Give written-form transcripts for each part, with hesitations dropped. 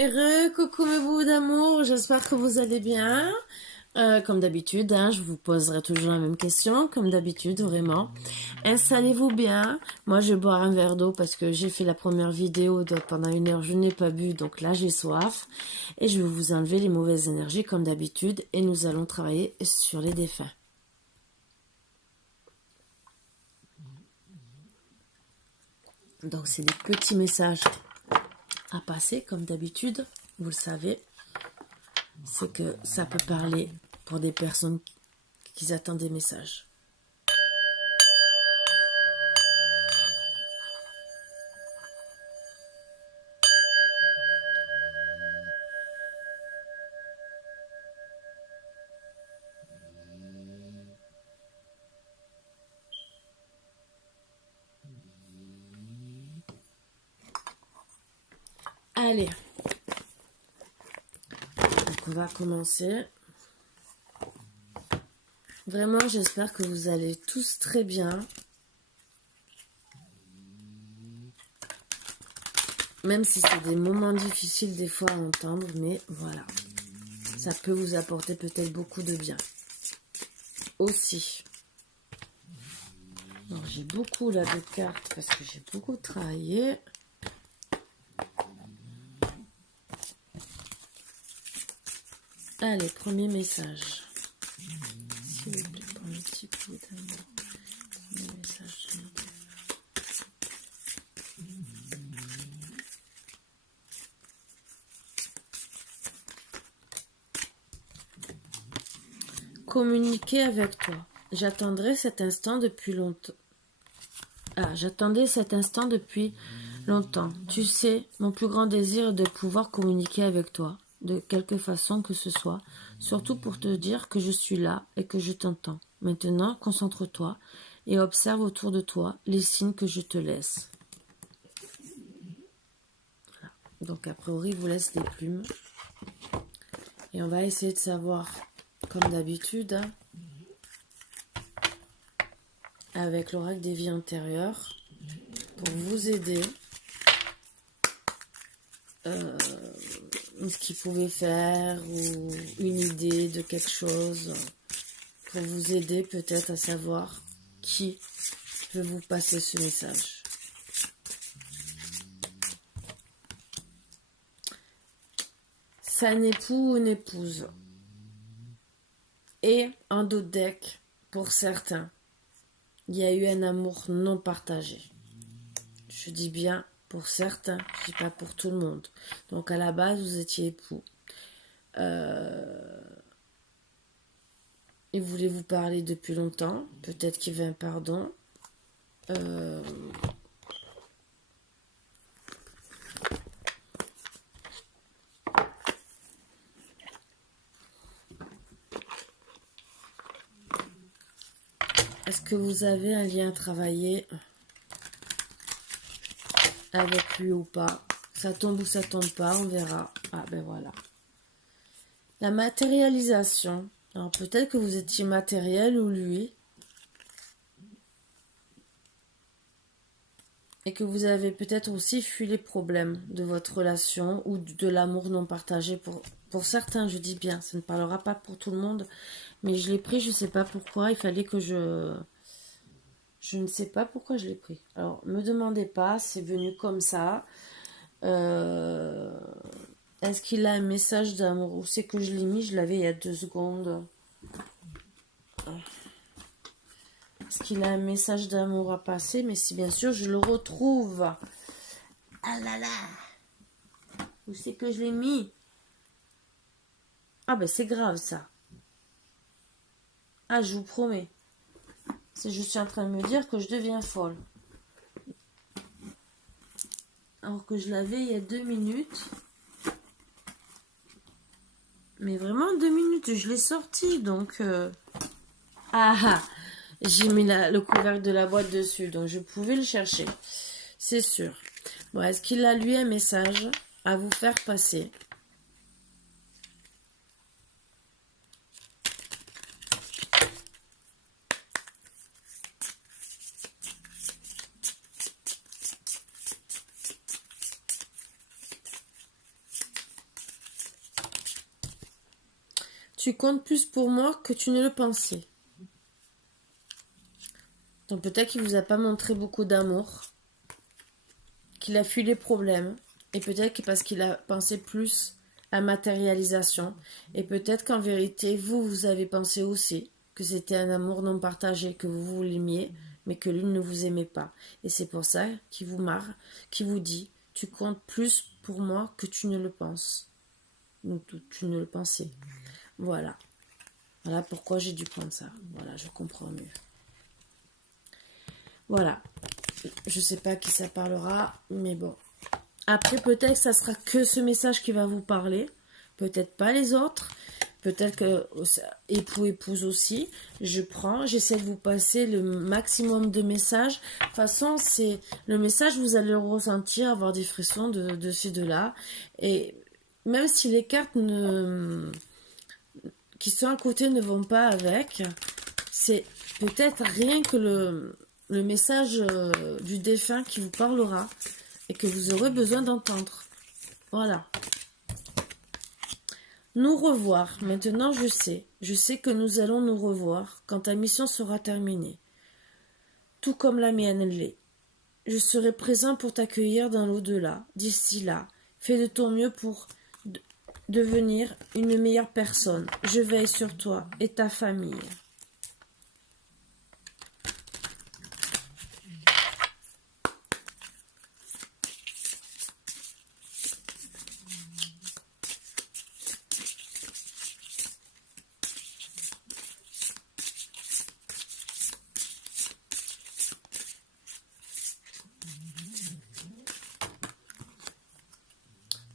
Heureux, coucou mes bouts d'amour, j'espère que vous allez bien. Comme d'habitude, hein, je vous poserai toujours la même question, comme d'habitude, vraiment. Installez-vous bien. Moi, je vais boire un verre d'eau parce que j'ai fait la première vidéo, donc pendant 1 heure, je n'ai pas bu, donc là, j'ai soif. Et je vais vous enlever les mauvaises énergies, comme d'habitude, et nous allons travailler sur les défunts. Donc, c'est des petits messages à passer, comme d'habitude, vous le savez. C'est que ça peut parler pour des personnes qui attendent des messages. Allez, donc on va commencer. Vraiment, j'espère que vous allez tous très bien. Même si c'est des moments difficiles des fois à entendre, mais voilà. Ça peut vous apporter peut-être beaucoup de bien. Aussi. Alors j'ai beaucoup là de cartes parce que j'ai beaucoup travaillé. Allez, premier message. S'il vous plaît, pour un petit peu d'amour. Premier message de notre... Communiquer avec toi. J'attendrai cet instant depuis longtemps. Ah, j'attendais cet instant depuis longtemps. Tu sais, mon plus grand désir est de pouvoir communiquer avec toi, de quelque façon que ce soit, surtout pour te dire que je suis là et que je t'entends. Maintenant, concentre-toi et observe autour de toi les signes que je te laisse. Voilà. Donc, a priori, il vous laisse des plumes. Et on va essayer de savoir, comme d'habitude, hein, avec l'oracle des vies antérieures, pour vous aider, ce qu'il pouvait faire ou une idée de quelque chose pour vous aider peut-être à savoir qui peut vous passer ce message. C'est un époux ou une épouse. Et en d'autres decks, pour certains, il y a eu un amour non partagé. Je dis bien pour certains, je dis pas pour tout le monde. Donc à la base, vous étiez époux. Il voulait vous parler depuis longtemps. Peut-être qu'il veut un pardon. Est-ce que vous avez un lien à travailler avec lui ou pas? Ça tombe ou ça tombe pas, on verra. Ah ben voilà. La matérialisation. Alors peut-être que vous étiez matériel ou lui. Et que vous avez peut-être aussi fui les problèmes de votre relation ou de l'amour non partagé. Pour certains, je dis bien, ça ne parlera pas pour tout le monde. Mais je l'ai pris, je ne sais pas pourquoi. Il fallait que je... Je ne sais pas pourquoi je l'ai pris. Alors, me demandez pas, c'est venu comme ça. Est-ce qu'il a un message d'amour? Où c'est que je l'ai mis? Je l'avais il y a 2 secondes. Est-ce qu'il a un message d'amour à passer? Mais si bien sûr je le retrouve. Ah là là! Où c'est que je l'ai mis? Ah ben c'est grave ça. Ah, je vous promets. Je suis en train de me dire que je deviens folle. Alors que je l'avais il y a 2 minutes. Mais vraiment 2 minutes, je l'ai sorti. Donc... Ah, j'ai mis le couvercle de la boîte dessus. Donc je pouvais le chercher. C'est sûr. Bon, est-ce qu'il a lui un message à vous faire passer? tu comptes plus pour moi que tu ne le pensais. Donc peut-être qu'il vous a pas montré beaucoup d'amour, qu'il a fui les problèmes, et peut-être que parce qu'il a pensé plus à matérialisation, et peut-être qu'en vérité, vous avez pensé aussi que c'était un amour non partagé, que vous l'aimiez, mais que lui ne vous aimait pas. Et c'est pour ça qu'il vous marre, qu'il vous dit, tu comptes plus pour moi que tu ne le penses. Ou tu ne le pensais. Voilà. Voilà pourquoi j'ai dû prendre ça. Voilà, je comprends mieux. Voilà. Je sais pas à qui ça parlera, mais bon. Après, peut-être que ça sera que ce message qui va vous parler. Peut-être pas les autres. Peut-être que époux, épouse aussi. J'essaie de vous passer le maximum de messages. De toute façon, c'est le message, vous allez le ressentir, avoir des frissons de ci, de là. Et même si les cartes qui sont à côté ne vont pas avec, c'est peut-être rien que le message du défunt qui vous parlera et que vous aurez besoin d'entendre. Voilà. Nous revoir. Maintenant, je sais que nous allons nous revoir quand ta mission sera terminée. Tout comme la mienne l'est. Je serai présent pour t'accueillir dans l'au-delà. D'ici là, fais de ton mieux pour devenir une meilleure personne. Je veille sur toi et ta famille.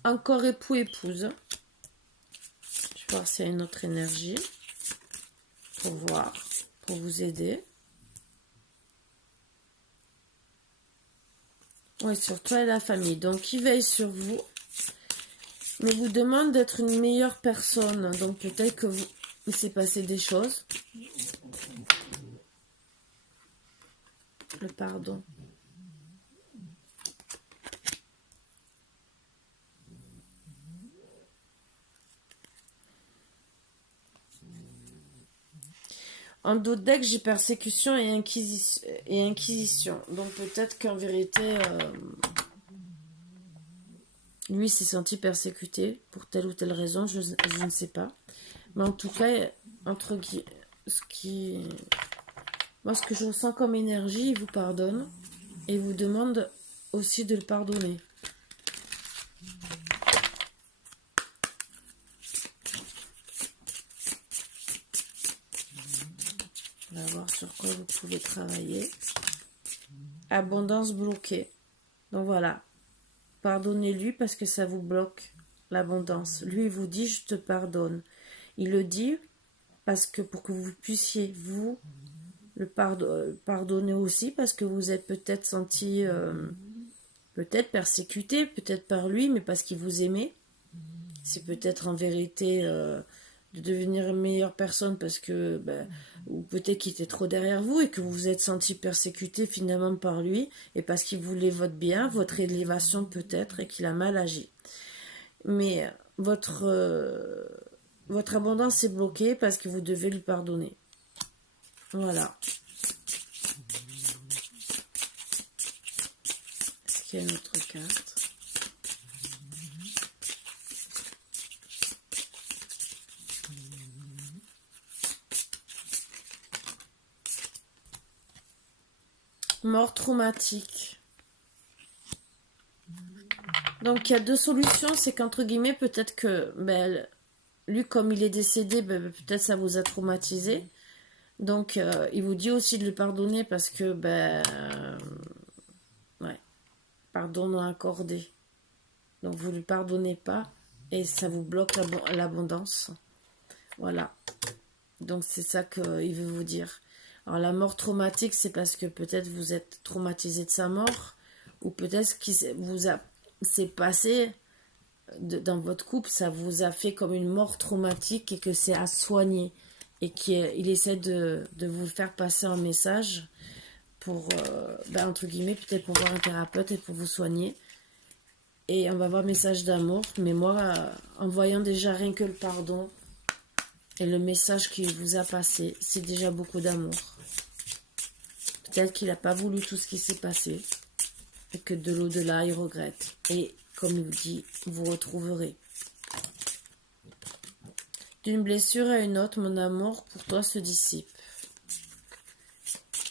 Encore époux, épouse. Je vais voir s'il y a une autre énergie pour voir, pour vous aider. Oui, sur toi et la famille. Donc, il veille sur vous, mais vous demande d'être une meilleure personne. Donc, peut-être que il s'est passé des choses. Le pardon. En d'autres decks, j'ai persécution et inquisition. Donc peut-être qu'en vérité, lui s'est senti persécuté pour telle ou telle raison, je ne sais pas. Mais en tout cas, moi, ce que je ressens comme énergie, il vous pardonne et il vous demande aussi de le pardonner. On va voir sur quoi vous pouvez travailler. Abondance bloquée. Donc voilà. Pardonnez-lui parce que ça vous bloque l'abondance. Lui, il vous dit, je te pardonne. Il le dit parce que pour que vous puissiez, vous, le pardonner aussi, parce que vous êtes peut-être senti, peut-être persécuté, peut-être par lui, mais parce qu'il vous aimait. C'est peut-être en vérité de devenir une meilleure personne parce que, ou peut-être qu'il était trop derrière vous et que vous vous êtes senti persécuté finalement par lui et parce qu'il voulait votre bien, votre élévation peut-être et qu'il a mal agi. Mais votre abondance est bloquée parce que vous devez lui pardonner. Voilà. Est-ce qu'il y a une autre carte ? Mort traumatique. Donc il y a deux solutions, c'est qu'entre guillemets peut-être que lui comme il est décédé, peut-être ça vous a traumatisé. Donc il vous dit aussi de le pardonner parce que ouais, pardon non accordé. Donc vous ne lui pardonnez pas et ça vous bloque l'abondance. Voilà. Donc c'est ça qu'il veut vous dire. Alors la mort traumatique, c'est parce que peut-être vous êtes traumatisé de sa mort, ou peut-être ce qui s'est passé dans votre couple, ça vous a fait comme une mort traumatique et que c'est à soigner. Et qu'il essaie de vous faire passer un message pour, entre guillemets, peut-être pour voir un thérapeute et pour vous soigner. Et on va voir message d'amour. Mais moi, en voyant déjà rien que le pardon, Et le message qu'il vous a passé, c'est déjà beaucoup d'amour. Peut-être qu'il n'a pas voulu tout ce qui s'est passé. Et que de l'au-delà, il regrette. Et comme il vous dit, vous retrouverez. D'une blessure à une autre, mon amour pour toi se dissipe.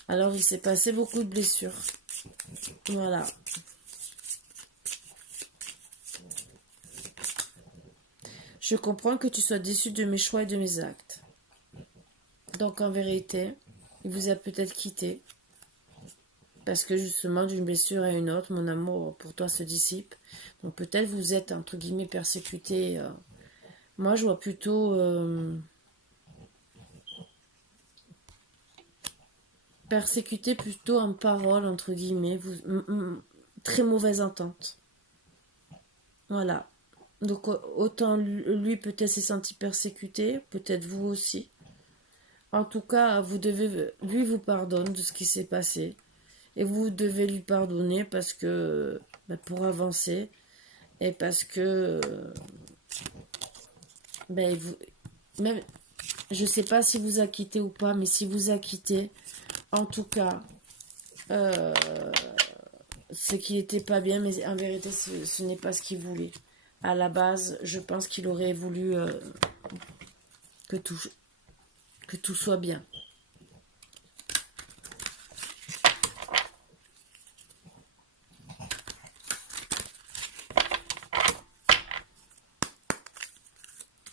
Alors, il s'est passé beaucoup de blessures. Voilà. Je comprends que tu sois déçu de mes choix et de mes actes. Donc, en vérité, il vous a peut-être quitté. Parce que justement, d'une blessure à une autre, mon amour pour toi se dissipe. Donc, peut-être vous êtes, entre guillemets, persécuté. Moi, je vois plutôt... persécuté plutôt en parole, entre guillemets. Très mauvaise entente. Voilà. Donc autant lui peut-être s'est senti persécuté, peut-être vous aussi. En tout cas, vous devez, lui vous pardonne de ce qui s'est passé. Et vous devez lui pardonner parce que, pour avancer. Et parce que, même, je sais pas si vous a quitté ou pas, mais si vous a quitté, en tout cas, c'est qu'il n'était pas bien, mais en vérité, ce n'est pas ce qu'il voulait. À la base, je pense qu'il aurait voulu que tout soit bien.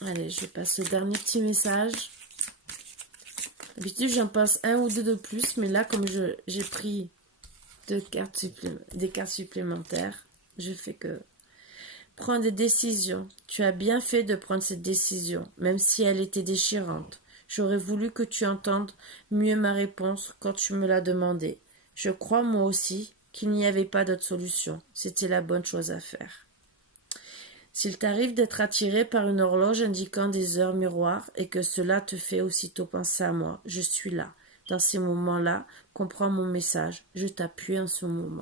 Allez, je passe le dernier petit message. D'habitude, j'en passe un ou deux de plus, mais là, comme j'ai pris des cartes supplémentaires, je fais que... Prends des décisions. Tu as bien fait de prendre cette décision, même si elle était déchirante. J'aurais voulu que tu entendes mieux ma réponse quand tu me l'as demandé. Je crois, moi aussi, qu'il n'y avait pas d'autre solution. C'était la bonne chose à faire. S'il t'arrive d'être attiré par une horloge indiquant des heures miroirs et que cela te fait aussitôt penser à moi, je suis là. Dans ces moments-là, comprends mon message. Je t'appuie en ce moment.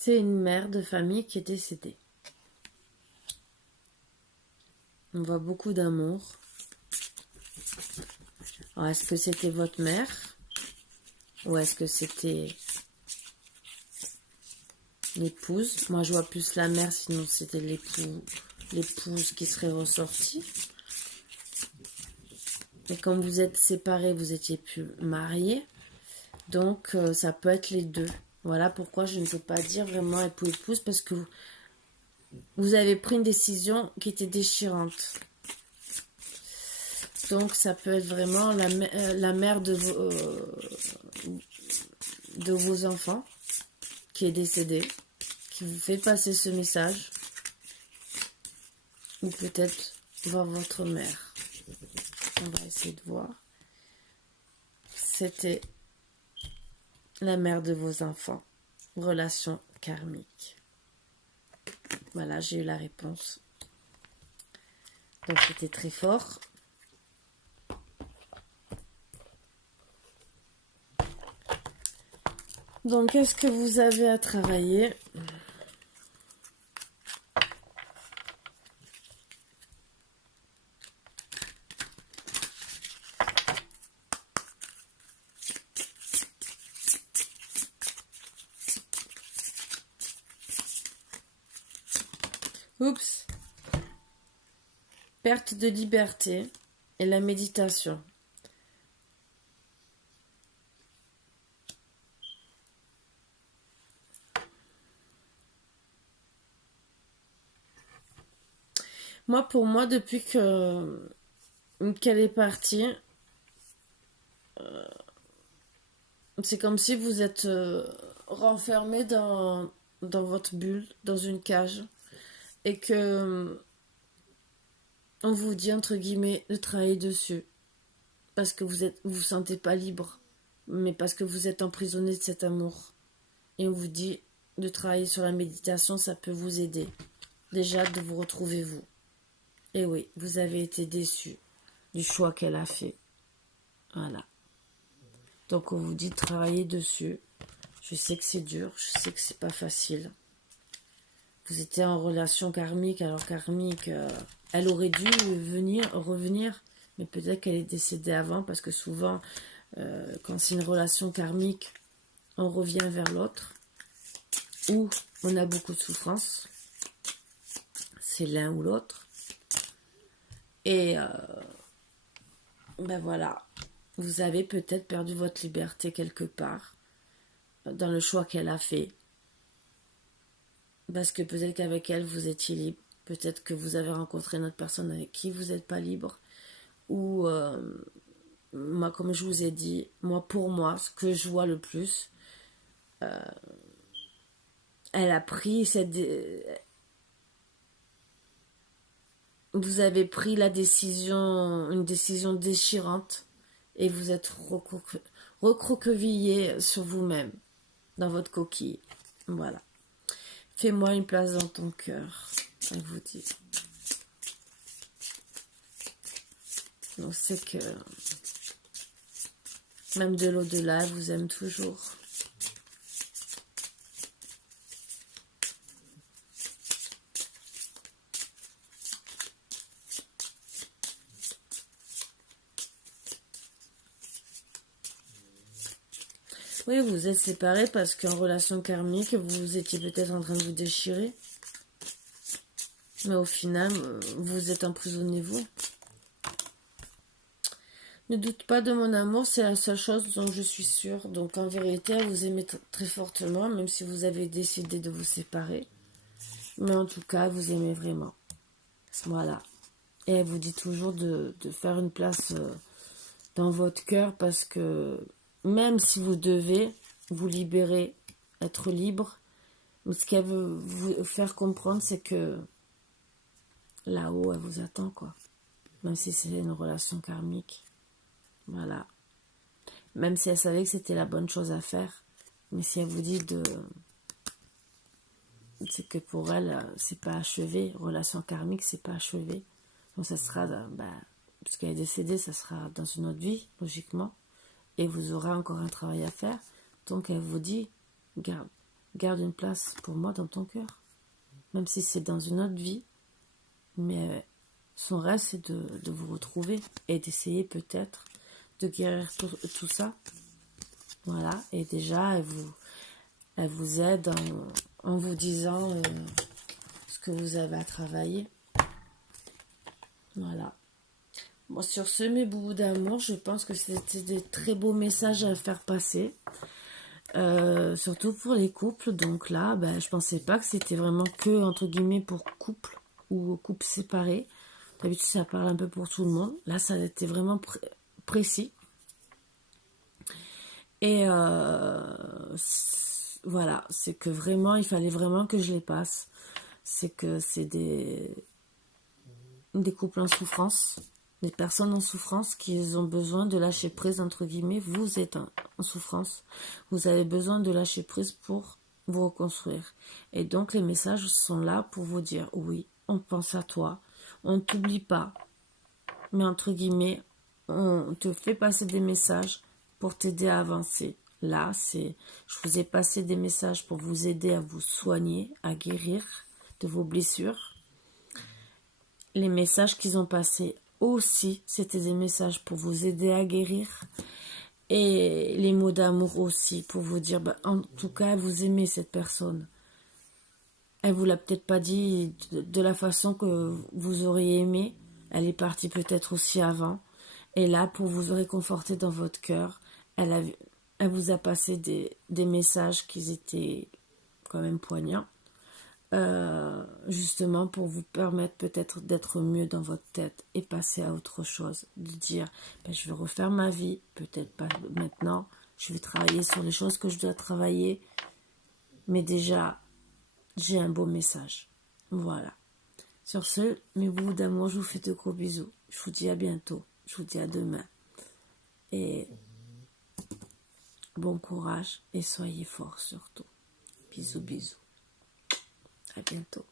C'est une mère de famille qui est décédée. On voit beaucoup d'amour. Alors, est-ce que c'était votre mère? Ou est-ce que c'était l'épouse? Moi, je vois plus la mère, sinon c'était l'épouse qui serait ressortie. Mais comme vous êtes séparés, vous étiez plus mariés. Donc, ça peut être les deux. Voilà pourquoi je ne peux pas dire vraiment époux-épouse, parce que vous avez pris une décision qui était déchirante. Donc, ça peut être vraiment la mère de vos enfants qui est décédée, qui vous fait passer ce message. Ou peut-être voir votre mère. On va essayer de voir. C'était la mère de vos enfants. Relation karmique. Voilà, j'ai eu la réponse. Donc c'était très fort. Donc qu'est-ce que vous avez à travailler ? Oups. Perte de liberté et la méditation. Pour moi, depuis qu'elle est partie, c'est comme si vous êtes renfermé dans votre bulle, dans une cage, et que on vous dit entre guillemets de travailler dessus parce que vous sentez pas libre, mais parce que vous êtes emprisonné de cet amour. Et on vous dit de travailler sur la méditation, ça peut vous aider. Déjà de vous retrouver vous. Et oui, vous avez été déçu du choix qu'elle a fait. Voilà. Donc on vous dit de travailler dessus. Je sais que c'est dur, je sais que c'est pas facile. Vous étiez en relation karmique, alors karmique, elle aurait dû revenir, mais peut-être qu'elle est décédée avant, parce que souvent, quand c'est une relation karmique, on revient vers l'autre, ou on a beaucoup de souffrance, c'est l'un ou l'autre. Et ben voilà, vous avez peut-être perdu votre liberté quelque part, dans le choix qu'elle a fait. Parce que peut-être qu'avec elle, vous étiez libre. Peut-être que vous avez rencontré une autre personne avec qui vous n'êtes pas libre. Ou, moi, comme je vous ai dit, pour moi, ce que je vois le plus, elle a pris vous avez pris une décision déchirante et vous êtes recroquevillé sur vous-même, dans votre coquille. Voilà. Fais-moi une place dans ton cœur, elle vous dit. On sait que même de l'au-delà, elle vous aime toujours. Oui, vous êtes séparés parce qu'en relation karmique, vous étiez peut-être en train de vous déchirer. Mais au final, vous êtes emprisonné vous. Ne doute pas de mon amour, c'est la seule chose dont je suis sûre. Donc en vérité, elle vous aimait très fortement, même si vous avez décidé de vous séparer. Mais en tout cas, vous aimez vraiment. Voilà. Et elle vous dit toujours de faire une place dans votre cœur parce que même si vous devez vous libérer, être libre, ce qu'elle veut vous faire comprendre, c'est que là-haut, elle vous attend, quoi. Même si c'est une relation karmique. Voilà. Même si elle savait que c'était la bonne chose à faire. Mais si elle vous dit c'est que pour elle, c'est pas achevé. Relation karmique, c'est pas achevé. Donc ça sera, puisqu'elle est décédée, ça sera dans une autre vie, logiquement. Et vous aurez encore un travail à faire. Donc elle vous dit, garde une place pour moi dans ton cœur. Même si c'est dans une autre vie. Mais son rêve, c'est de vous retrouver et d'essayer peut-être de guérir tout ça. Voilà. Et déjà, elle vous aide en vous disant ce que vous avez à travailler. Voilà. Bon, sur ce, mes boubous d'amour, je pense que c'était des très beaux messages à faire passer. Surtout pour les couples. Donc là, je pensais pas que c'était vraiment que, entre guillemets, pour couple ou couple séparé. D'habitude, ça parle un peu pour tout le monde. Là, ça a été vraiment précis. Et voilà, c'est que vraiment, il fallait vraiment que je les passe. C'est que c'est des couples en souffrance, des personnes en souffrance qui ont besoin de lâcher prise, entre guillemets. Vous êtes en souffrance. Vous avez besoin de lâcher prise pour vous reconstruire. Et donc, les messages sont là pour vous dire, oui, on pense à toi, on ne t'oublie pas. Mais entre guillemets, on te fait passer des messages pour t'aider à avancer. Là, je vous ai passé des messages pour vous aider à vous soigner, à guérir de vos blessures. Les messages qu'ils ont passés aussi, c'était des messages pour vous aider à guérir. Et les mots d'amour aussi, pour vous dire, en tout cas, vous aimez cette personne. Elle vous l'a peut-être pas dit de la façon que vous auriez aimé. Elle est partie peut-être aussi avant. Et là, pour vous réconforter dans votre cœur, elle vous a passé des messages qui étaient quand même poignants. Justement pour vous permettre peut-être d'être mieux dans votre tête et passer à autre chose. De dire, je vais refaire ma vie, peut-être pas maintenant. Je vais travailler sur les choses que je dois travailler. Mais déjà, j'ai un beau message. Voilà. Sur ce, mes bouts d'amour, je vous fais de gros bisous. Je vous dis à bientôt. Je vous dis à demain. Et bon courage et soyez forts surtout. Bisous, bisous. À bientôt.